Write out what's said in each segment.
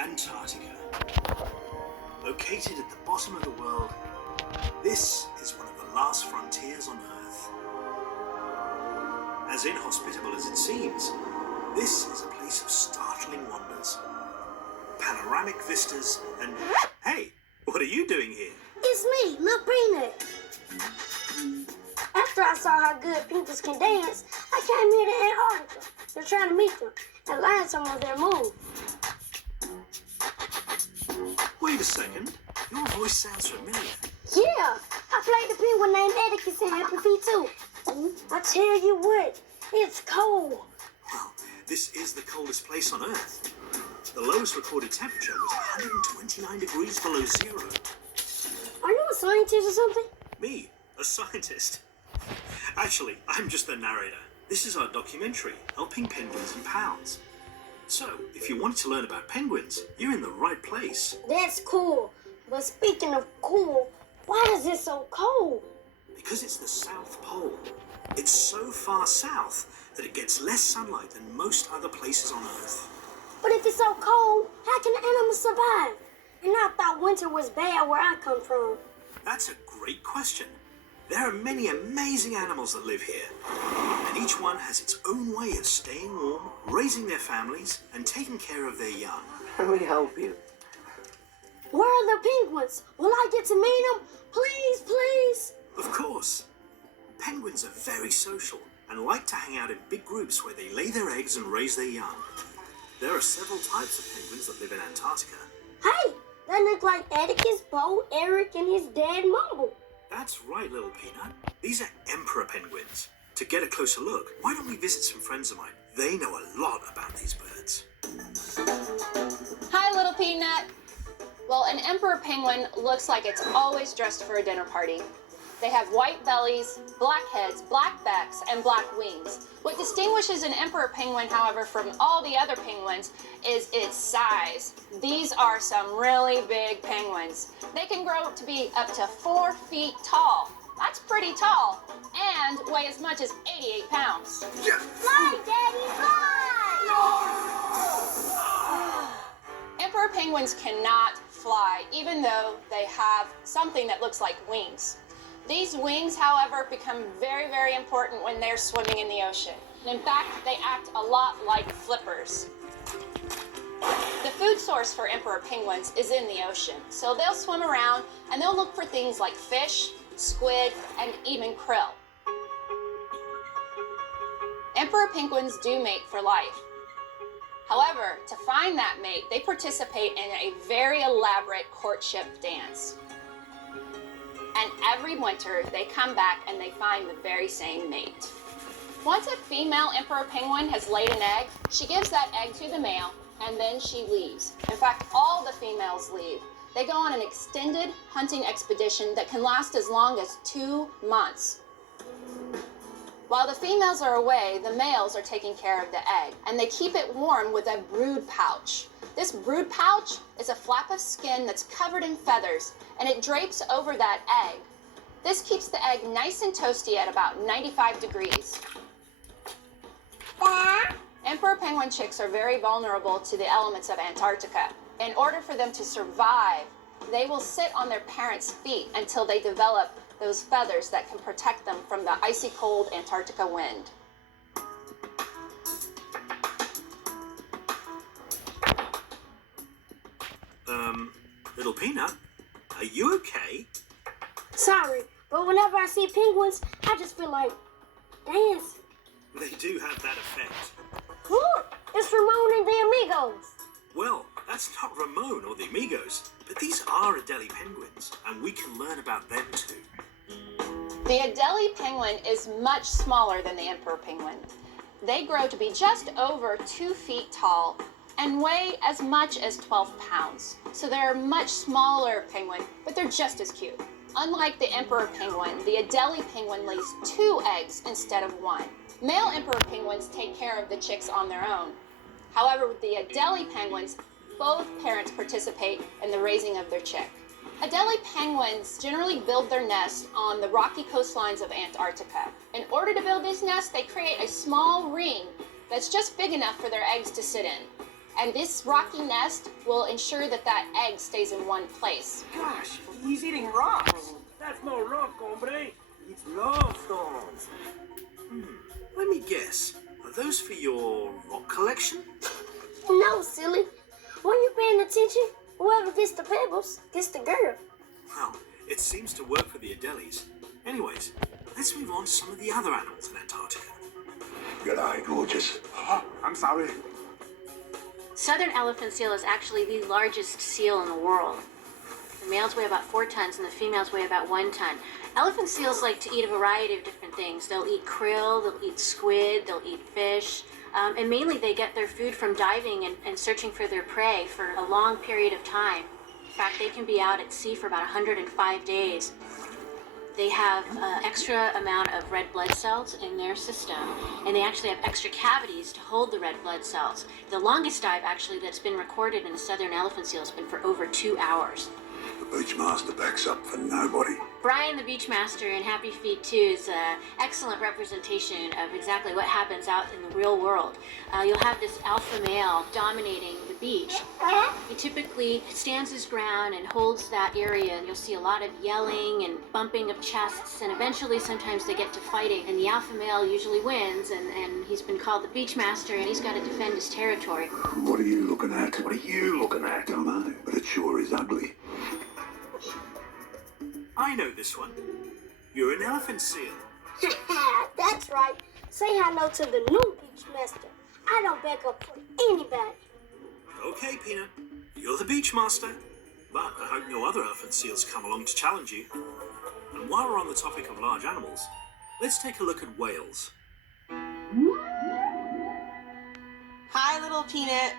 Antarctica. Located at the bottom of the world, this is one of the last frontiers on Earth. As inhospitable as it seems, this is a place of startling wonders, panoramic vistas, and... Hey, what are you doing here? It's me, Lil Peanut. After I saw how good penguins can dance, I came here to Antarctica to try to meet them and learn some of their moves. Wait a second. Your voice sounds familiar. Yeah, I played the penguin named Adelie in Empathy too. I tell you what, it's cold. Well, this is the coldest place on Earth. The lowest recorded temperature was 129 degrees below zero. Are you a scientist or something? Me, a scientist? Actually, I'm just the narrator. This is our documentary, Helping Penguins and Pals. So, if you wanted to learn about penguins, you're in the right place. That's cool. But speaking of cool, why is it so cold? Because it's the South Pole. It's so far south that it gets less sunlight than most other places on Earth. But if it's so cold, how can the animals survive? And I thought winter was bad where I come from. That's a great question. There are many amazing animals that live here. And each one has its own way of staying warm, raising their families, and taking care of their young. Let me help you. Where are the penguins? Will I get to meet them? Please, please. Of course. Penguins are very social and like to hang out in big groups where they lay their eggs and raise their young. There are several types of penguins that live in Antarctica. Hey, they look like Atticus, Bo, Eric, and his dad Mumble. That's right, Little Peanut. These are emperor penguins. To get a closer look, why don't we visit some friends of mine? They know a lot about these birds. Hi, Little Peanut. Well, an emperor penguin looks like it's always dressed for a dinner party. They have white bellies, black heads, black backs, and black wings. What distinguishes an emperor penguin, however, from all the other penguins is its size. These are some really big penguins. They can grow to be up to 4 feet tall. That's pretty tall, and weigh as much as 88 pounds. Fly, Daddy, fly! Emperor penguins cannot fly, even though they have something that looks like wings. These wings, however, become very, very important when they're swimming in the ocean. And in fact, they act a lot like flippers. The food source for emperor penguins is in the ocean, so they'll swim around and they'll look for things like fish, squid, and even krill. Emperor penguins do mate for life. However, to find that mate, they participate in a very elaborate courtship dance. And every winter, they come back and they find the very same mate. Once a female emperor penguin has laid an egg, she gives that egg to the male, and then she leaves. In fact, all the females leave. They go on an extended hunting expedition that can last as long as 2 months. While the females are away, the males are taking care of the egg, and they keep it warm with a brood pouch. This brood pouch is a flap of skin that's covered in feathers, and it drapes over that egg. This keeps the egg nice and toasty at about 95 degrees. Emperor penguin chicks are very vulnerable to the elements of Antarctica. In order for them to survive, they will sit on their parents' feet until they develop those feathers that can protect them from the icy cold Antarctica wind. Little Peanut, are you okay? Sorry, but whenever I see penguins, I just feel like dance. They do have that effect. Look, it's Ramon and the Amigos. Well, that's not Ramon or the Amigos, but these are Adelie penguins, and we can learn about them too. The Adelie penguin is much smaller than the emperor penguin. They grow to be just over 2 feet tall and weigh as much as 12 pounds. So they're a much smaller penguin, but they're just as cute. Unlike the emperor penguin, the Adelie penguin lays 2 eggs instead of 1. Male emperor penguins take care of the chicks on their own. However, with the Adelie penguins, both parents participate in the raising of their chick. Adelie penguins generally build their nest on the rocky coastlines of Antarctica. In order to build this nest, they create a small ring that's just big enough for their eggs to sit in. And this rocky nest will ensure that that egg stays in one place. Gosh, he's eating rocks. That's no rock, hombre. It's love stones. Let me guess. Are those for your rock collection? No, silly. When you paying attention, whoever gets the pebbles gets the girl. Well, it seems to work for the Adelies. Anyways, let's move on to some of the other animals in Antarctica. G'day, gorgeous. Oh, I'm sorry. Southern elephant seal is actually the largest seal in the world. The males weigh about 4 tons and the females weigh about 1 ton. Elephant seals like to eat a variety of different things. They'll eat krill, they'll eat squid, they'll eat fish, and mainly they get their food from diving and searching for their prey for a long period of time. In fact, they can be out at sea for about 105 days. They have extra amount of red blood cells in their system, and they actually have extra cavities to hold the red blood cells. The longest dive actually that's been recorded in a southern elephant seal has been for over 2 hours. The Beachmaster backs up for nobody. Brian the Beachmaster in Happy Feet 2 is an excellent representation of exactly what happens out in the real world. You'll have this alpha male dominating the beach. He typically stands his ground and holds that area, and you'll see a lot of yelling and bumping of chests, and eventually sometimes they get to fighting, and the alpha male usually wins, and he's been called the Beachmaster, and he's got to defend his territory. What are you looking at? What are you looking at? Don't know, but it sure is ugly. I know this one. You're an elephant seal. That's right. Say hello to the new Beachmaster. I don't back up for anybody. Okay, Peanut. You're the Beachmaster. But I hope no other elephant seals come along to challenge you. And while we're on the topic of large animals, let's take a look at whales. Hi, little Peanut.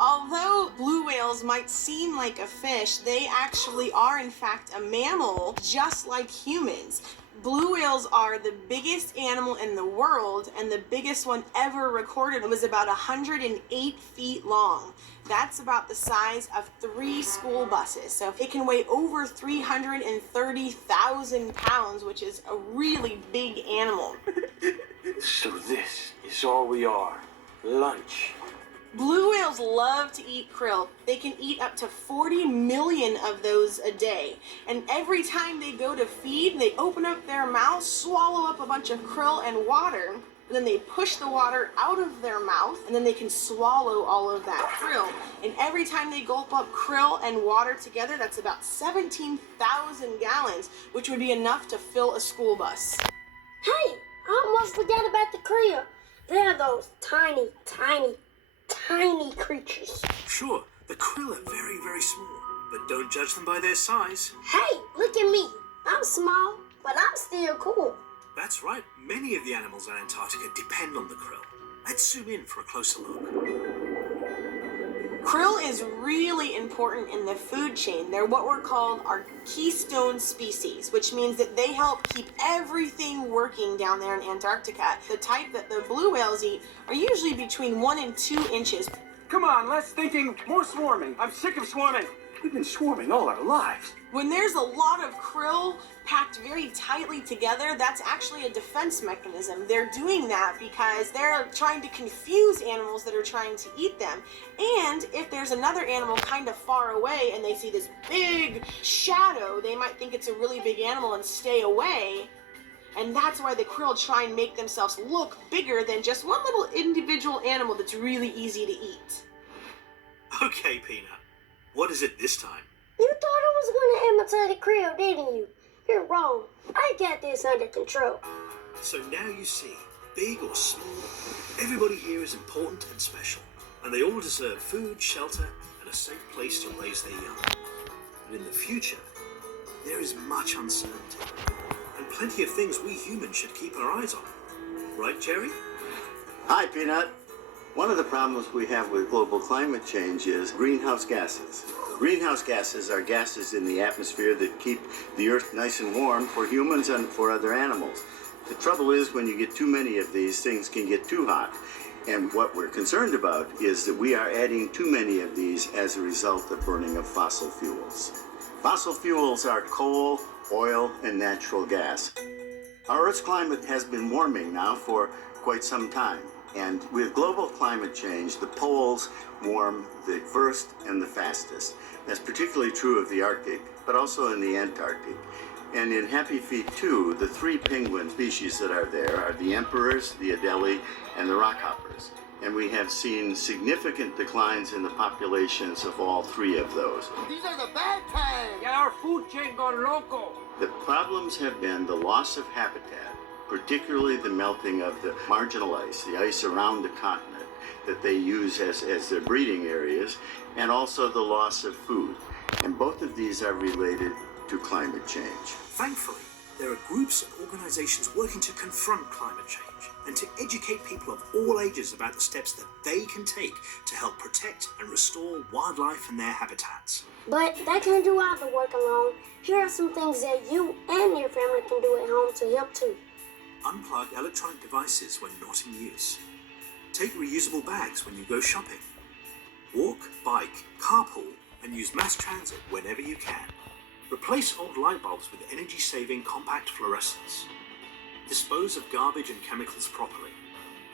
Although blue whales might seem like a fish, they actually are in fact a mammal, just like humans. Blue whales are the biggest animal in the world, and the biggest one ever recorded was about 108 feet long. That's about the size of 3 school buses. So it can weigh over 330,000 pounds, which is a really big animal. So this is all we are. Lunch. Blue whales love to eat krill. They can eat up to 40 million of those a day. And every time they go to feed, they open up their mouths, swallow up a bunch of krill and water, and then they push the water out of their mouth, and then they can swallow all of that krill. And every time they gulp up krill and water together, that's about 17,000 gallons, which would be enough to fill a school bus. Hey, I almost forgot about the krill. They're those tiny creatures. Sure, the krill are very, very small, but don't judge them by their size. Hey, look at me. I'm small, but I'm still cool. That's right, many of the animals in Antarctica depend on the krill. Let's zoom in for a closer look. Krill is really important in the food chain. They're what we're called our keystone species, which means that they help keep everything working down there in Antarctica. The type that the blue whales eat are usually between 1 and 2 inches. Come on, less thinking, more swarming. I'm sick of swarming. We've been swarming all our lives. When there's a lot of krill packed very tightly together, that's actually a defense mechanism. They're doing that because they're trying to confuse animals that are trying to eat them. And if there's another animal kind of far away and they see this big shadow, they might think it's a really big animal and stay away. And that's why the krill try and make themselves look bigger than just one little individual animal that's really easy to eat. Okay, Peanut. What is it this time? You thought I was going to imitate a krill, didn't you? You're wrong. I got this under control. So now you see, big or small, everybody here is important and special, and they all deserve food, shelter, and a safe place to raise their young. But in the future, there is much uncertainty, and plenty of things we humans should keep our eyes on. Right, Jerry? Hi, Peanut. One of the problems we have with global climate change is greenhouse gases. Greenhouse gases are gases in the atmosphere that keep the earth nice and warm for humans and for other animals. The trouble is when you get too many of these, things can get too hot. And what we're concerned about is that we are adding too many of these as a result of burning of fossil fuels. Fossil fuels are coal, oil, and natural gas. Our Earth's climate has been warming now for quite some time. And with global climate change, the poles warm the first and the fastest. That's particularly true of the Arctic, but also in the Antarctic. And in Happy Feet 2, the three penguin species that are there are the emperors, the Adelie, and the rockhoppers. And we have seen significant declines in the populations of all three of those. These are the bad times. Yeah, our food chain gone loco. The problems have been the loss of habitat, particularly the melting of the marginal ice, the ice around the continent that they use as their breeding areas, and also the loss of food. And both of these are related to climate change. Thankfully, there are groups and organizations working to confront climate change and to educate people of all ages about the steps that they can take to help protect and restore wildlife and their habitats. But they can't do all the work alone. Here are some things that you and your family can do at home to help too. Unplug electronic devices when not in use. Take reusable bags when you go shopping. Walk, bike, carpool, and use mass transit whenever you can. Replace old light bulbs with energy-saving compact fluorescents. Dispose of garbage and chemicals properly.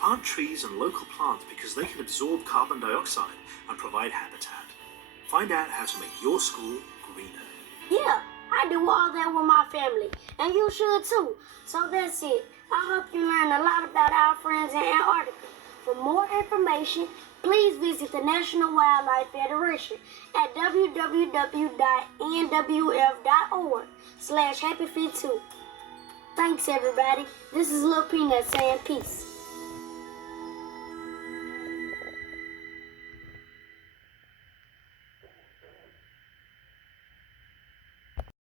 Plant trees and local plants because they can absorb carbon dioxide and provide habitat. Find out how to make your school greener. Yeah, I do all that with my family, and you should too. So that's it. I hope you learn a lot about our friends in Antarctica. For more information, please visit the National Wildlife Federation at www.nwf.org/happyfeet2. Thanks, everybody. This is Lil Peanut saying peace.